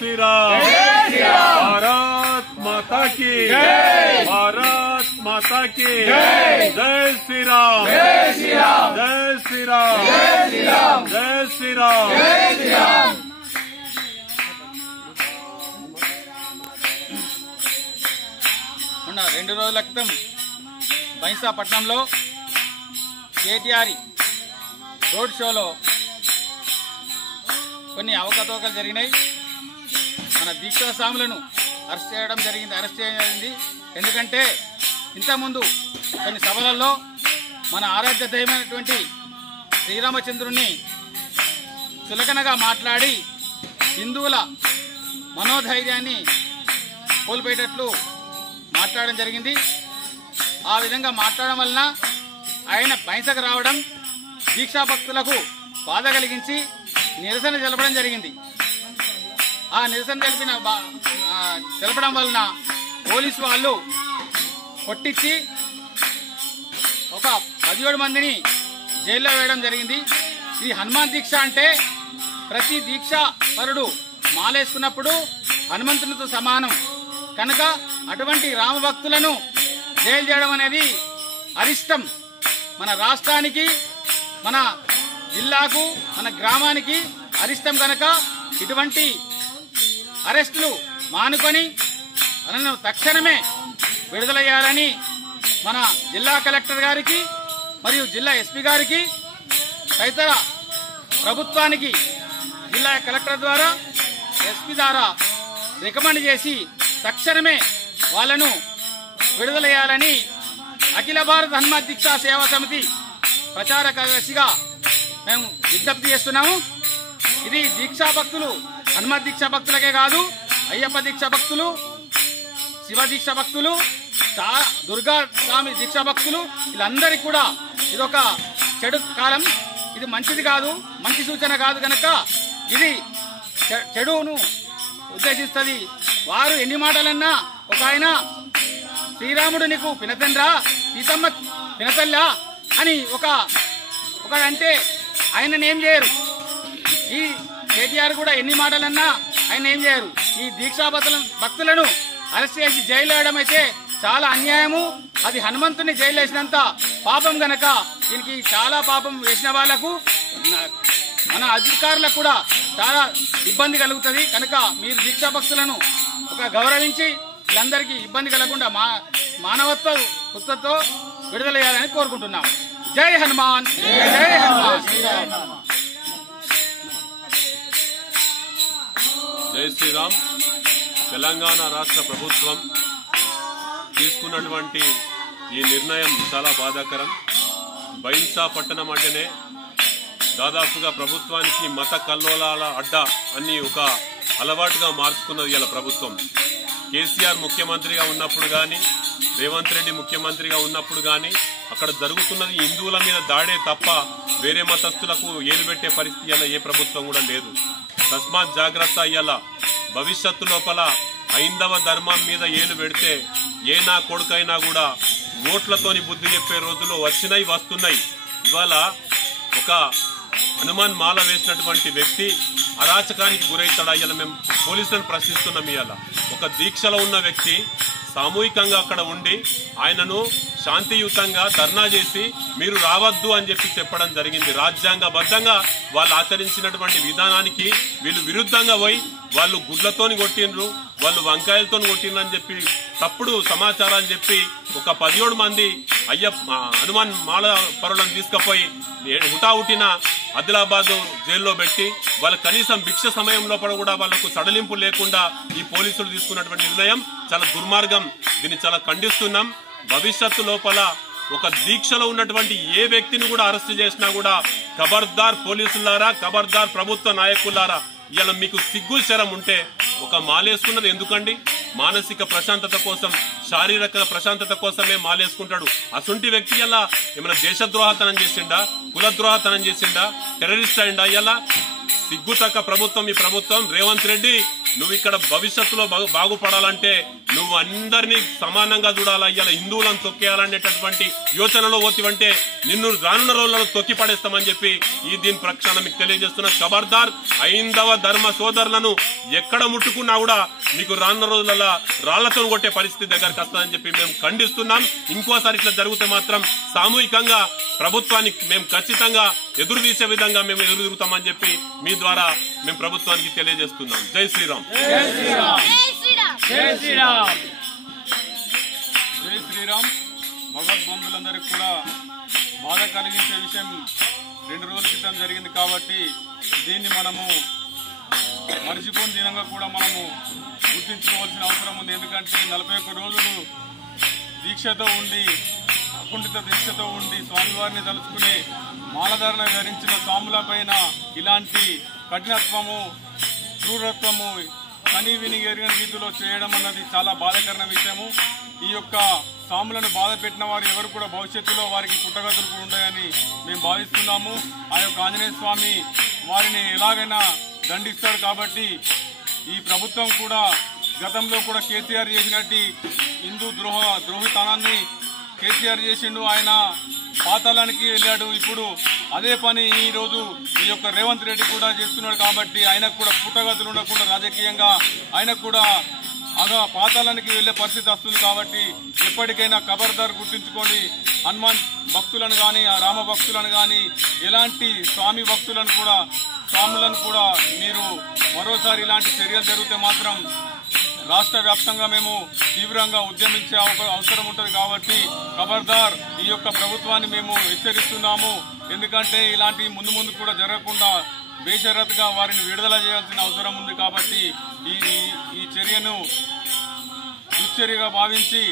श्री राम। भारत माता की भारत माता की जय श्री राम। जय श्री राम। जय श्री राम। जय श्री राम। మొన్న 2 రోజుల క్రితం బైంసాపట్నంలో కేటీఆర్ రోడ్ షోలో కొన్ని అవకతవకలు జరిగినాయి. మన దీక్షా స్వాములను అరెస్ట్ చేయడం జరిగింది. ఎందుకంటే ఇంతకుముందు కొన్ని సభలలో మన ఆరాధ్య దైవమైనటువంటి శ్రీరామచంద్రుని చులకనగా మాట్లాడి హిందువుల మనోధైర్యాన్ని కోల్పోయేటట్లు మాట్లాడడం జరిగింది. ఆ విధంగా మాట్లాడడం వలన ఆయన బైంసకు రావడం దీక్షా భక్తులకు బాధ కలిగించి నిరసన తెలపడం జరిగింది. ఆ నిరసన తెలపడం వలన పోలీసు వాళ్ళు కొట్టించి ఒక 17 మందిని జైల్లో వేయడం జరిగింది. ఈ హనుమాన్ దీక్ష అంటే ప్రతి దీక్ష పరుడు మాలేసుకున్నప్పుడు హనుమంతునితో సమానం కనుక అటువంటి రామభక్తులను జైలు చేయడం అనేది అరిష్టం. మన రాష్ట్రానికి, మన జిల్లాకు, మన గ్రామానికి అరిష్టం కనుక ఇటువంటి అరెస్టులు మానుకొని మనను తక్షణమే విడుదల చేయాలని మన జిల్లా కలెక్టర్ గారికి మరియు జిల్లా ఎస్పీ గారికి తదితర ప్రభుత్వానికి జిల్లా కలెక్టర్ ద్వారా ఎస్పీ ద్వారా రికమెండ్ చేసి తక్షణమే వాళ్ళను విడుదల చేయాలని అఖిల భారత హనుమాన్ దీక్షా సేవా సమితి ప్రచార కార్యదర్శిగా మేము విజ్ఞప్తి చేస్తున్నాము. ఇది దీక్షా భక్తులు హనుమత్ దీక్షా భక్తులకే కాదు, అయ్యప్ప దీక్షా భక్తులు, శివ దీక్షా భక్తులు, దుర్గా స్వామి దీక్షా భక్తులు వీళ్ళందరికీ కూడా ఇదొక చెడు కాలం. ఇది మంచిది కాదు, మంచి సూచన కాదు కనుక ఇది చెడును ఉద్దేశిస్తుంది. వారు ఎన్ని మాటలన్నా ఒక ఆయన శ్రీరాముడు నీకు పినతండ్రా, సీతమ్మ పినతల్లా అని ఒక అంటే ఆయన ఏం చేయరు. ఈ కేటీఆర్ కూడా ఎన్ని మాటలన్నా ఆయన ఏం చేయరు. ఈ దీక్షా భక్తులను అరెస్ట్ చేసి జైలు వేయడం అయితే చాలా అన్యాయము. అది హనుమంతుని జైలు వేసినంత పాపం గనక దీనికి చాలా పాపం వేసిన వాళ్లకు, మన అధికారులకు కూడా చాలా ఇబ్బంది కలుగుతుంది. కనుక మీరు దీక్షా భక్తులను ఒక గౌరవించి వీళ్ళందరికీ ఇబ్బంది కలగకుండా మానవత్వ కృతతో విడుదల చేయాలని కోరుకుంటున్నాం. జై హనుమాన్. జై హనుమాన్. జై శ్రీరామ్. తెలంగాణ రాష్ట్ర ప్రభుత్వం తీసుకున్నటువంటి ఈ నిర్ణయం చాలా బాధాకరం. బైంసా పట్టణం అంటేనే దాదాపుగా ప్రభుత్వానికి మత కల్లోలాల అడ్డా అని ఒక అలవాటుగా మార్చుకున్నది ఇలా ప్రభుత్వం. కేసీఆర్ ముఖ్యమంత్రిగా ఉన్నప్పుడు కానీ, రేవంత్ రెడ్డి ముఖ్యమంత్రిగా ఉన్నప్పుడు కానీ అక్కడ జరుగుతున్నది హిందువుల మీద దాడే తప్ప వేరే మతస్థులకు ఏలు పెట్టే పరిస్థితి ఇలా ఏ ప్రభుత్వం కూడా లేదు. తస్మాత్ జాగ్రత్త. ఇయ్యాల భవిష్యత్తు లోపల హైందవ ధర్మం మీద ఏలు పెడితే ఏ నా కొడుకైనా కూడా ఓట్లతోని బుద్ధి చెప్పే రోజులు వచ్చినాయి, వస్తున్నాయి. ఇవాళ ఒక హనుమాన్ మాల వేసినటువంటి వ్యక్తి అరాచకానికి గురవుతాడా? ఇవాళ మేము పోలీసులను ప్రశ్నిస్తున్నాం. ఇవాళ ఒక దీక్షలో ఉన్న వ్యక్తి సామూహికంగా అక్కడ ఉండి ఆయనను శాంతియుతంగా ధర్నా చేసి మీరు రావద్దు అని చెప్పడం జరిగింది. రాజ్యాంగబద్ధంగా వాళ్ళు ఆచరించినటువంటి విధానానికి వీళ్ళు విరుద్ధంగా పోయి వాళ్ళు గుడ్లతోని కొట్టిండ్రు, వాళ్ళు వంకాయలతో కొట్టిండ్రు అని చెప్పి తప్పుడు సమాచారాలు చెప్పి ఒక 17 మంది హనుమాన్ మాల పరులను తీసుకుపోయి హుటాహుటిన ఆదిలాబాద్ జైల్లో పెట్టి వాళ్ళ కనీసం భిక్ష సమయం లోపల కూడా వాళ్లకు సడలింపు లేకుండా ఈ పోలీసులు తీసుకున్నటువంటి నిర్ణయం చాలా దుర్మార్గం. దీన్ని చాలా ఖండిస్తున్నాం. భవిష్యత్తు లోపల ఒక దీక్షలో ఉన్నటువంటి ఏ వ్యక్తిని కూడా అరెస్ట్ చేసినా కూడా ఖబర్దార్ పోలీసులారా, ఖబర్దార్ ప్రభుత్వ నాయకులారా, ఇలా మీకు సిగ్గు శరం ఉంటే ఒక మాలేసుకున్నది ఎందుకండి? మానసిక ప్రశాంతత కోసం, శారీరక ప్రశాంతత కోసమే మాలేసుకుంటాడు. అసొంటి వ్యక్తి ఇలా ఏమైనా దేశద్రోహతనం చేసిండా, కులద్రోహతనం చేసిండా, టెర్రరిస్ట్ అయిందా? ఇలా సిగ్గుతక్క ప్రభుత్వం ఈ ప్రభుత్వం. రేవంత్ రెడ్డి, నువ్వు ఇక్కడ భవిష్యత్తులో బాగుపడాలంటే నువ్వు అందరినీ సమానంగా చూడాలా, ఇలా హిందువులను తొక్కేయాలనేటటువంటి యోచనలో పోతివంటే నిన్ను రానున్న రోజులలో తొక్కి పడేస్తామని చెప్పి దీని ప్రక్షాళన మీకు తెలియజేస్తున్న. ఖబర్దార్, ఐందవ ధర్మ సోదరులను ఎక్కడ ముట్టుకున్నా కూడా మీకు రానున్న రోజులలో రాళ్లతో కొట్టే పరిస్థితి దగ్గరకు వస్తుందని చెప్పి మేము ఖండిస్తున్నాం. ఇంకోసారి ఇట్లా జరిగితే మాత్రం సామూహికంగా ప్రభుత్వానికి మేము ఖచ్చితంగా ఎదురు తీసే విధంగా మేము ఎదురు తిరుగుతామని చెప్పి మీ ద్వారా మేము ప్రభుత్వానికి తెలియజేస్తున్నాం. జై శ్రీరామ్. జై శ్రీరామ్. జై శ్రీరామ్. జై శ్రీరామ్. భగవద్బంధులందరికీ కూడా బాధ కలిగించే విషయం 2 రోజుల క్రితం జరిగింది కాబట్టి దీన్ని మనము మర్చిపోని దినంగా కూడా మనము గుర్తించుకోవాల్సిన అవసరం ఉంది. ఎందుకంటే 41 రోజులు దీక్షతో ఉండి, అకుంఠిత దీక్షతో ఉండి స్వామివారిని తలుచుకుని మాలధారణ ధరించిన స్వాముల పైన ఇలాంటి కఠినత్వము, క్రూరత్వము కని విని ఎరిగిన రీతిలో చేయడం అన్నది చాలా బాధాకరమైన విషయము. ఈ యొక్క స్వాములను బాధ పెట్టిన వారు ఎవరు కూడా భవిష్యత్తులో వారికి పుట్టగతులు ఉంటాయని మేము భావిస్తున్నాము. ఆ యొక్క ఆంజనేయ స్వామి వారిని ఎలాగైనా దండిస్తాడు కాబట్టి ఈ ప్రభుత్వం కూడా గతంలో కూడా కేసీఆర్ చేసినట్టు హిందూ ద్రోహితనాన్ని కేసీఆర్ చేసిండు. ఆయన పాతాళానికి వెళ్ళాడు. ఇప్పుడు అదే పని ఈ రోజు ఈ యొక్క రేవంత్ రెడ్డి కూడా చేస్తున్నాడు కాబట్టి ఆయనకు కూడా పుట్టగతులు ఉండకుండా రాజకీయంగా ఆయనకు కూడా పాతాళానికి వెళ్లే పరిస్థితి వస్తుంది. కాబట్టి ఎప్పటికైనా ఖబర్దార్ గుర్తించుకోండి. హనుమాన్ భక్తులను కానీ, రామ భక్తులను కానీ, ఎలాంటి స్వామి భక్తులను కూడా, స్వాములను కూడా మీరు మరోసారి ఇలాంటి చర్యలు జరిగితే మాత్రం రాష్ట్ర వ్యాప్తంగా మేము తీవ్రంగా ఉద్యమించే అవసరం ఉంటుంది. కాబట్టి ఖబర్దార్, ఈ యొక్క ప్రభుత్వాన్ని మేము హెచ్చరిస్తున్నాము. ఎందుకంటే ఇలాంటి ముందు ముందు కూడా జరగకుండా బేషరతుగా వారిని విడుదల చేయాల్సిన అవసరం ఉంది. కాబట్టి ఈ చర్యను దుశ్చర్యగా భావించి